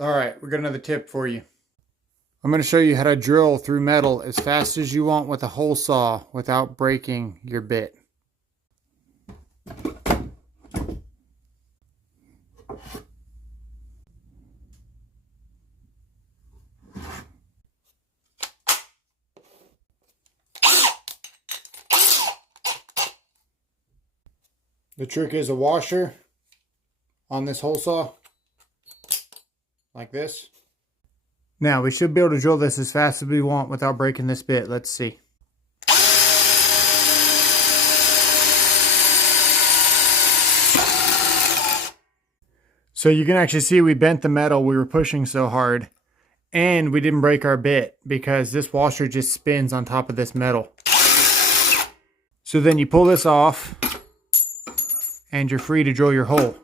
All right, we got another tip for you. I'm going to show you how to drill through metal as fast as you want with a hole saw without breaking your bit. The trick is a washer on this hole saw, like this. Now we should be able to drill this as fast as we want without breaking this bit. Let's see. So you can actually see we bent the metal, we were pushing so hard, and we didn't break our bit because this washer just spins on top of this metal. So then you pull this off and you're free to drill your hole.